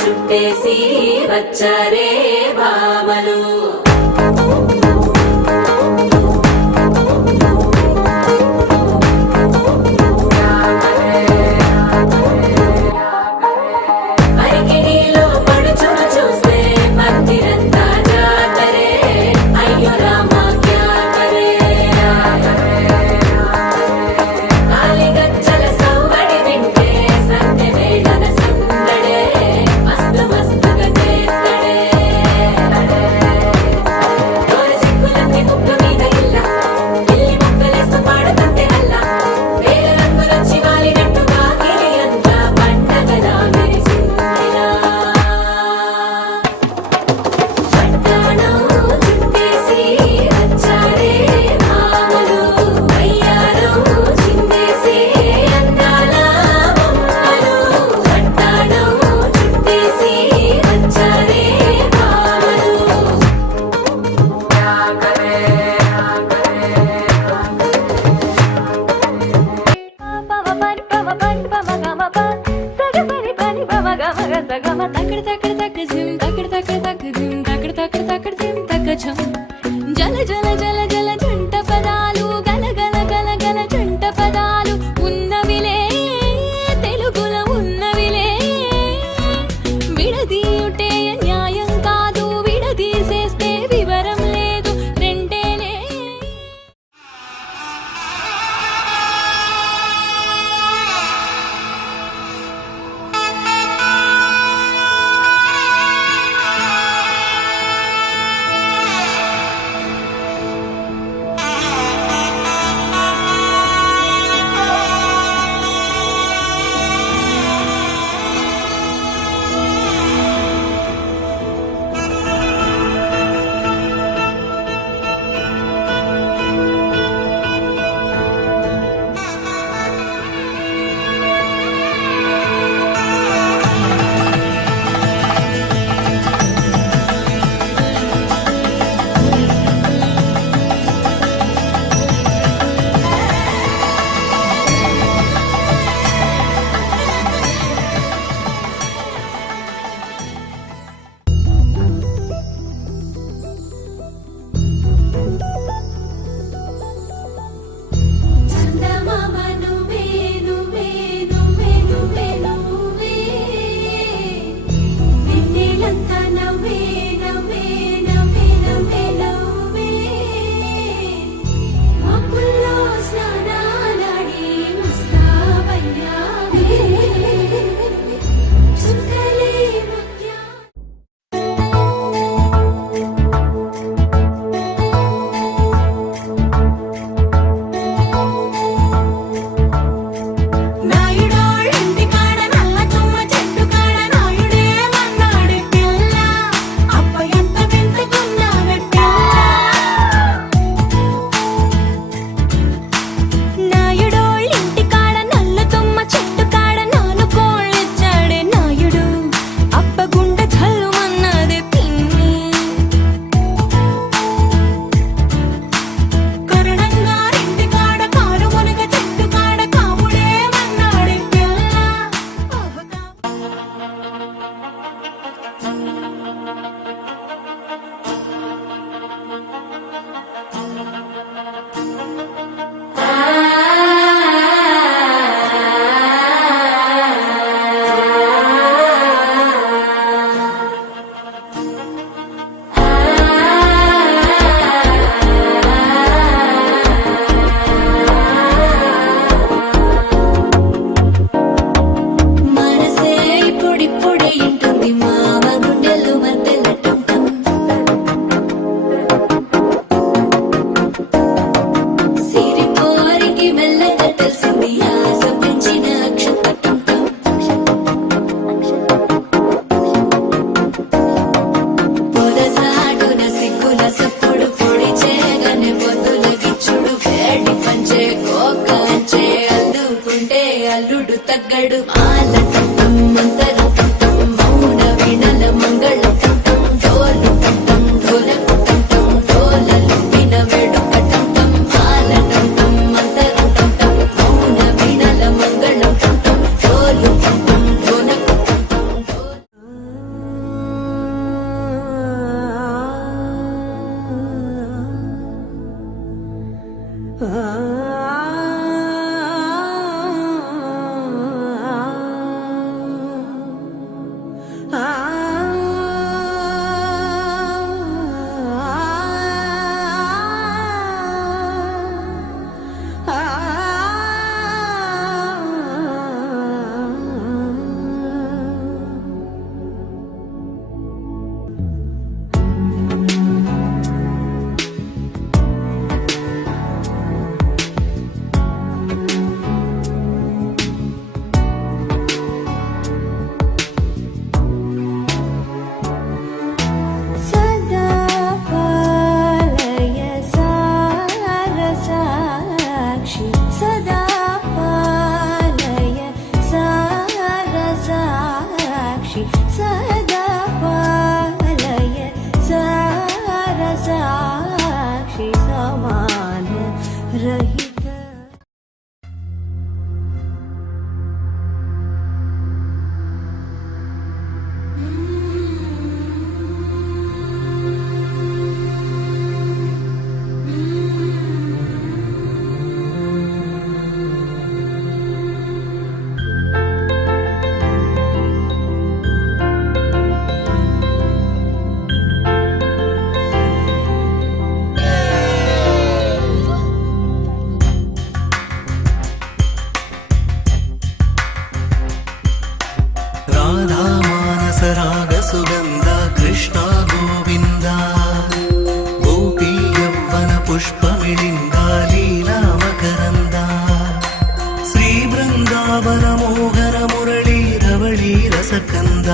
చుట్టేసి వచ్చారే భామలు. జల జల జల జల జంట పదాలు గల గల గల గల జంట పదాలు ఉన్నవిలే తెలుగులో ఉన్నవిలే. విడదీయుటే న్యాయం కాదు, విడదీసేస్తే వివరం లేదు, రెండేలే. వినవెడు ఆలటం మంతరం మౌన వినల మంగళం డోలు ఢోలకం డోలలు వినవెడు కటం ఆలటం మంతరం మౌన వినల మంగళం డోలు రాగ సుగంధ కృష్ణ గోవింద గోపీ యవ్వన పుష్పమిళింద లీలా మకరంద శ్రీ బృందావన మోహన మురళీ రవళీ రసకంద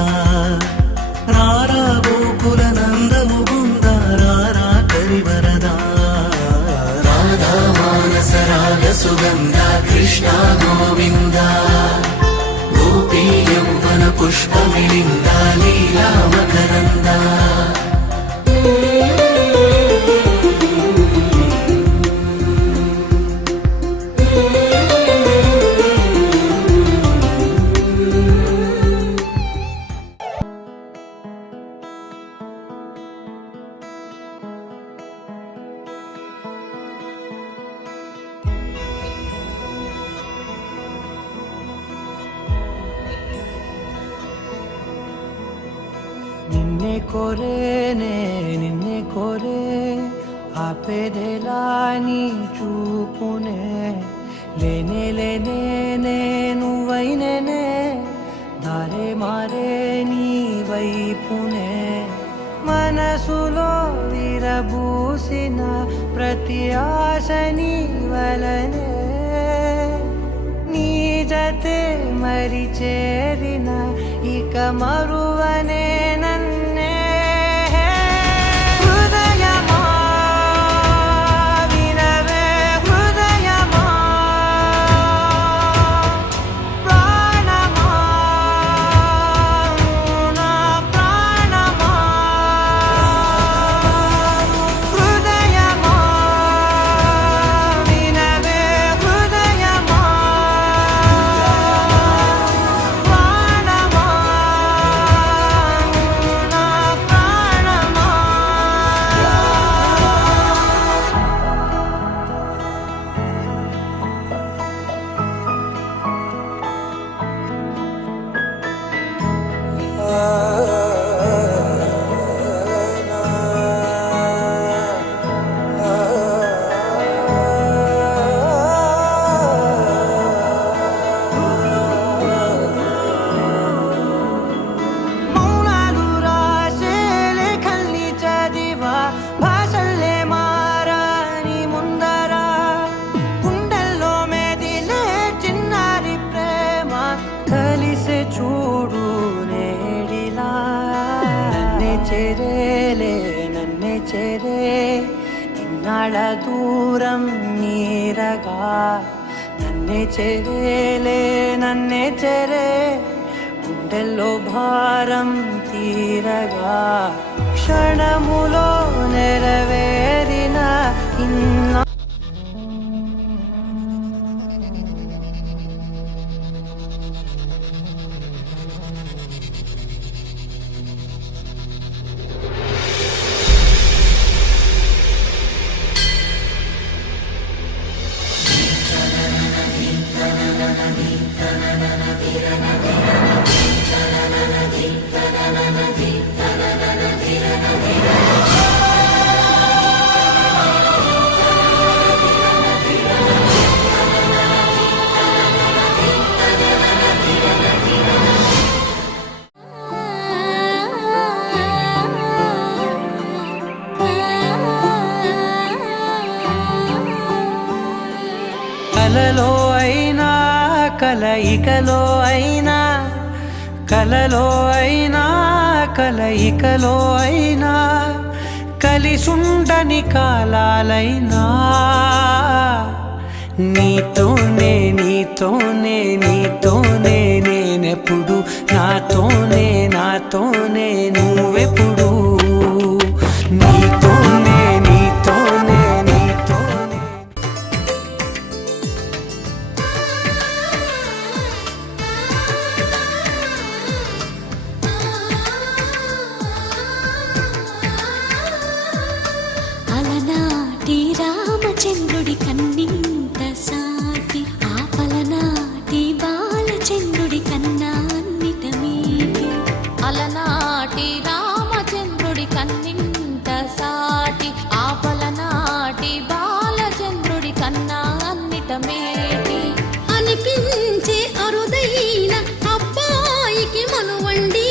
రారా గోకుల నంద ముకుంద రారా కరివరద రాధా మానస రాగ సుగంధ కృష్ణ గోవింద గోపీ యవ్వన పుష్పమిళింద లీలా మకరంద నిన్నే కోరేనే నిన్నే కోరే ఆపేదేలా నీ చూపునే లేనే లేనే నువ్వైనేనే దారే మారే నీ వైపునే మనసులో విరబూసిన ప్రతి ఆశ నీ వలనే నీ జతే మరి చేరిన ఇక మరువనే నన్నే హృదయమా వినవే హృదయమా ప్రాణమా నా ప్రాణమా హృదయమా వినవే హృదయమా ప్రాణమా నా ప్రాణమా మౌనాలు రాసే లేఖల్ని చదివా భాషల్లే మారాని ముందర గుండెల్లో మెదిలే చిన్నారి ప్రేమ కలిసే చూడు నేడిలా నన్నే చేరేలే నన్నే చేరే ఇన్నాళ్ళ దూరం నీరగా నన్నే నన్నే చేరేలే నన్నే చేరే గుండెల్లో భారం తీరగా క్షణములో నెరవేరిన ఇన్న కలలో అయినా కలయికలో అయినా కలలో అయినా కలయికలో అయినా కలిసుండని కాలాలైనా నీతోనే నీతోనే నీతోనే నేనెప్పుడు నాతోనే నాతోనే నువ్వెప్పుడు నీతోనే నీతోనే నీతోనే అలనాటి రామచంద్రుడి కన్నింత సాటి ఆపలనాటి బాలచంద్రుడి కన్నా అన్నిట మీటి అలనాటి రామచంద్రుడి కన్నింత సాటి ఆపలనాటి బాలచంద్రుడి కన్నా అన్నిట మేటి అనిపించే అరుదైన అబ్బాయికి మనువండి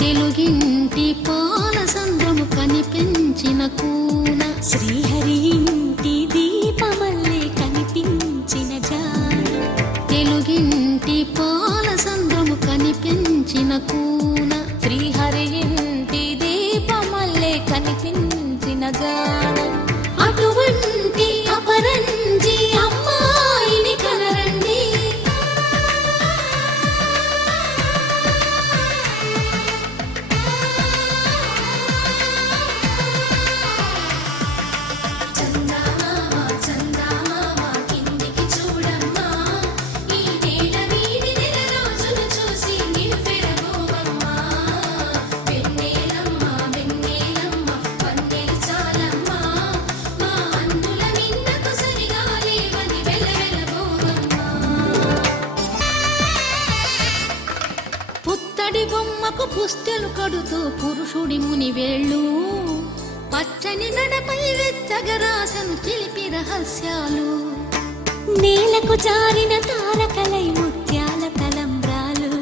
తెలుగింటి పాల సంద్రము కనిపించిన కూన శ్రీహరి ఇంటి దీపమల్లే కనిపించిన జాన తెలుగింటి పాల సంద్రము కనిపించిన కూన శ్రీహరి ఇంటి దీపమల్లే కనిపించిన జాన అటువంటి అపరంజి అమ్మాయిని కనరండి పుత్తడి బొమ్మకు పుస్తెలు కడుతూ పురుషుడి ముని వేళ్ళు పచ్చని నడపై వెచ్చగరాసను చిలిపి రహస్యాలు నేలకు జారిన తారకలై ముత్యాల తలంబ్రాలు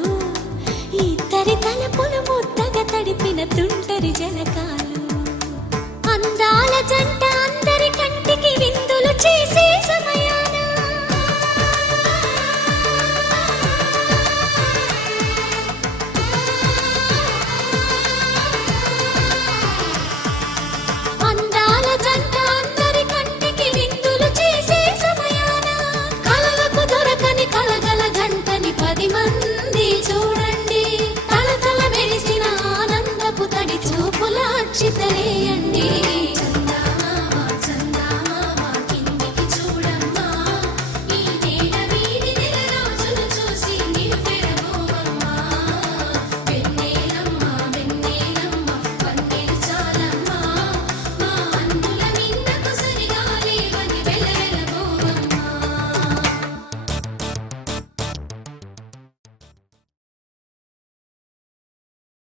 ఇద్దరి తలపులు ముద్దగా తడిపిన తుంటరి జలకాలు అందాల జంట అందరి కంటికి విందులు చేసి